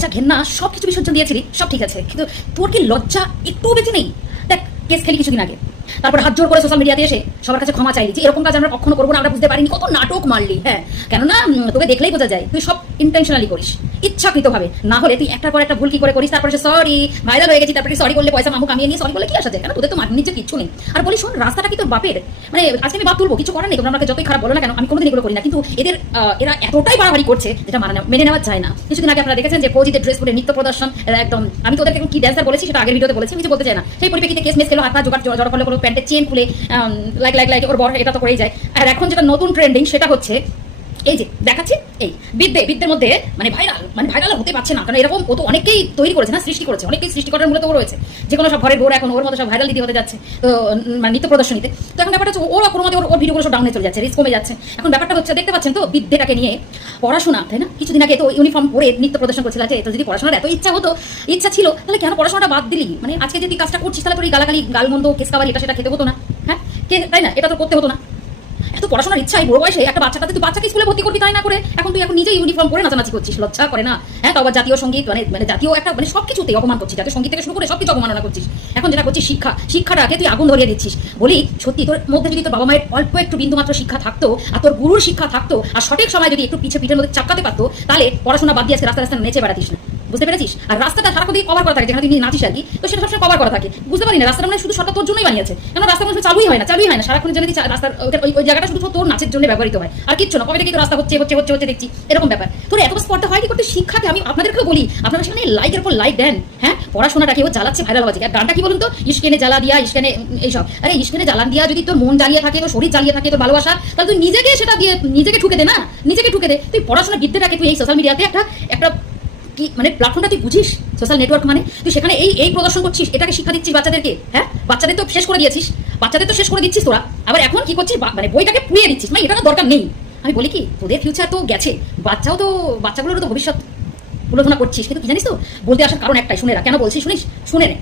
লজ্জা ঘেন্না সব কিছু বিসর্জন দিয়েছিলি, সব ঠিক আছে, কিন্তু তোর কি লজ্জা একটুও বেঁচে নেই? দেখ, কেস খেলি কিছুদিন আগে, তারপর হাত জোর করে সোশ্যাল মিডিয়াতে এসে সবার কাছে ক্ষমা চাইলি যে এরকম কাজ আমরা কখনো করবো না, আমরা বুঝতে পারিনি, কত নাটক মারলি। হ্যাঁ, কেননা তোকে দেখলেই বোঝা যায় তুই সব ইন্টেনশনালি করিস, ইচ্ছাকৃতভাবে, না হলে তুই একটার পর একটা ভুল কি করে করিস, তারপরে সরি ভাইরাল হয়ে গেছি, তারপরে সরি করলে পয়সা মামু কামিয়ে নিয়ে সরি করলে কি আসা যায়? কেন তোদের তো নিজের কিচ্ছু নেই। আর বলি শোন, রাস্তাটা কি তোর বাপের? মানে আজকে আমি বাপ তুলবো, কিছু করার নেই, তোমরা আমাকে যতই খারাপ বলো না কেন, আমি কোনোদিন এগুলো করি না, কিন্তু এরা এতটাই বাড়াবাড়ি করছে যেটা মেনে নেওয়া যায় না। কিছুদিন আগে আপনারা দেখেছেন যে ফৌজিদের ড্রেস পরে নৃত্য প্রদর্শন, একদম, আমি তোদেরকে কি ড্যান্সার বলেছি সেটা আগের ভিডিওতে বলেছি, কিছু বলতে চাই না। সেই পরিপ্রেক্ষিতে কেস মেস খেলো, হাত জড়ো করলো, কোনো প্যান্টের চেন খুলে লাইক ওর বড়, এটা তো করেই যায়। আর এখন যেটা নতুন ট্রেন্ডিং সেটা হচ্ছে এই যে দেখাচ্ছি, এই বিদ্যের মধ্যে মানে ভাইরাল হতে পারছে না, কারণ এরকম ও তো অনেকেই তৈরি করেছে না, সৃষ্টি করেছে, অনেকেই সৃষ্টি করার মূলত ও রয়েছে, যে কোনো সব ঘরের বোর এখন ওর মতো সব ভাইরাল দিতে হতে যাচ্ছে, তো মানে নৃত্য প্রদর্শনীতে। তো এখন ব্যাপারটা হচ্ছে ওরা কোনো মতে ওর ভিডিওগুলো সব ডাউনে চলে যাচ্ছে, রিস্ক কমে যাচ্ছে। এখন ব্যাপারটা হচ্ছে দেখতে পাচ্ছেন তো, বিদ্যেটাকে নিয়ে পড়াশোনা, তাই না? কিছুদিন আগে তো ইউনিফর্ম পরে নৃত্য প্রদর্শন করছিল, যে তো যদি পড়াশোনার এত ইচ্ছা ছিল তাহলে কেন পড়াশোনাটা বাদ দিলি? মানে আজকে যদি কাজটা করছিস তাহলে তোর এই গালাগালি গালমন্দ কেসকাবারি এটা সেটা খেতে হতো না, হ্যাঁ, তাই না? এটা তো করতে হতো না। এত পড়াশোনার ইচ্ছাই বুড়ো বয়সে একটা বাচ্চাটাতে তুই বাচ্চাকে স্কুলে ভর্তি করবি, তাই না করে এখন তুই নিজে ইউনিফর্ম পরে নাচানাচি করছিস, লজ্জা করে না? হ্যাঁ, তো আবার জাতীয় সঙ্গীত মানে জাতীয় একটা মানে সবকিছুতেই অপমান করছিস, জাতীয় সঙ্গীত থেকে শুরু করে সবকিছু অপমাননা করছিস। এখন যেটা করছিস শিক্ষাটাকে তুই আগুন ধরিয়ে দিচ্ছিস। বলি সত্যি, তোর মধ্যে যদি তোর বাবা মায়ের অল্প একটু বিন্দু মাত্র শিক্ষা থাকতো, আর তোর গুরুর শিক্ষা থাকতো, আর সঠিক সময় যদি একটু পিঠের মধ্যে চাপকাতে পারতো, তাহলে পড়াশোনা বাদ দিয়ে আজকে রাস্তা নেচে বেড়াতিস না। বুঝতে পেরেছিস? আর রাস্তাটা সারাক্ষণ কভার করা থাকে, যেখানে তুই নাচিস আর কি, তো সেটা সবসময় কভার করা থাকে। বুঝতে পারি না রাস্তাটা মানে শুধু সরকার তোর জন্যই বানিয়েছে, কেন রাস্তা কোনো চালুই হয় না সারাক্ষণ জন্য রাস্তার ওই জায়গাটা শুধু তোর নাচের জন্য ব্যবহৃত হয়, আর কিচ্ছু না। কবে থেকে তো রাস্তা হচ্ছে দেখছি এরকম ব্যাপার। তোর এত স্পর্ধা হয় কি করতে শিক্ষাকে? আমি আপনাদেরকেও বলি, আপনারা সেখানে লাইকের পর লাইক দেন, হ্যাঁ, পড়াশোনাটাকে ও জ্বালাচ্ছে ভাইরাল হওয়া যায়। আর গানটা কি বলুন তো, ইস্কেনে জ্বালা দিয়া, ইস্কেনে এইসব, আরে ইস্কেনে জ্বালান দিয়া যদি তোর মন জ্বালিয়ে থাকে, তোর শরীর জ্বালিয়ে থাকে, তোর ভালোবাসা, তাহলে তুই নিজেকে সেটা দিয়ে নিজেকে ঠুকে দে না, নিজেকে ঠুকে দে। তুই পড়াশোনা বিদ্যাটাকে তুই এই সোশ্যাল মিডিয়াতে একটা কি মানে প্ল্যাটফর্মটা তুই বুঝিস? সোশ্যাল নেটওয়ার্ক মানে তুই সেখানে এই প্রদর্শন করছিস, এটাকে শিক্ষা দিচ্ছিস বাচ্চাদেরকে। হ্যাঁ, বাচ্চাদের তো শেষ করে দিয়েছিস, তোরা আবার এখন কি করছিস? মানে বইটাকে পুড়িয়ে দিচ্ছিস। মানে এটা দরকার নেই। আমি বলি কি, তোদের ফিউচার তো গেছে, বাচ্চাগুলোরও তো ভবিষ্যৎ তুলনা করছিস, কিন্তু কি জানিস তো, বলতে আসার কারণ একটাই, শুনে রা, কেন বলছিস শুনিস, শুনে নে।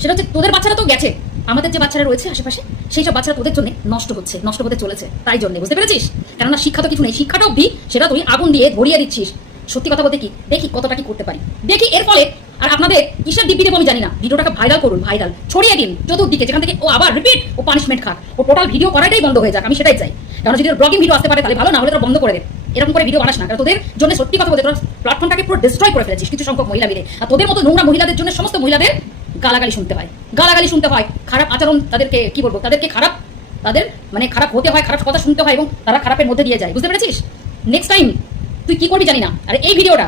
সেটা হচ্ছে তোদের বাচ্চারা তো গেছে, আমাদের যে বাচ্চারা রয়েছে আশেপাশে, সেই সব বাচ্চারা তোদের জন্য নষ্ট হতে চলেছে, তাই জন্য। বুঝতে পেরেছিস? কেননা শিক্ষা তো কিছু নেই, শিক্ষাটা অবধি সেটা তুই আগুন দিয়ে ধরিয়ে দিচ্ছিস। সত্যি কথা বলতে কি, দেখি কতটা কি করতে পারি, দেখি এর ফলে। আর আপনাদের কিসের দিব্যি দেবো আমি জানি না, ভিডিওটাকে ভাইরাল করুন, ছড়িয়ে দিন চতুর্দিকে, যেখান থেকে ও আবার রিপিট ও পানিশমেন্ট খাক, ও টোটাল ভিডিও করাটাই বন্ধ হয়ে যাক, আমি সেটাই চাই। কারণ যদি ব্লগিং ভিডিও আসতে পারে তাহলে ভালো, না হলে তোরা বন্ধ করে দে, এরকম করে ভিডিও বানাস না। কারণ তোদের জন্য সত্যি কথা বলতে তোরা প্ল্যাটফর্মটাকে পুরো ডিস্ট্রয় করে ফেলেছিস কিছু সংখ্যক মহিলা মিলে। আর তোদের মতো নোংরা মহিলাদের জন্য সমস্ত মহিলাদের গালাগালি শুনতে হয়, খারাপ আচরণ, তাদেরকে কি বলবো, তাদেরকে তাদের মানে খারাপ হতে হয়, খারাপ কথা শুনতে হয়, এবং তারা খারাপের মধ্যে দিয়ে যায়। বুঝতে পেরেছিস? নেক্সট টাইম তুই কি করবি জানি না। আর এই ভিডিওটা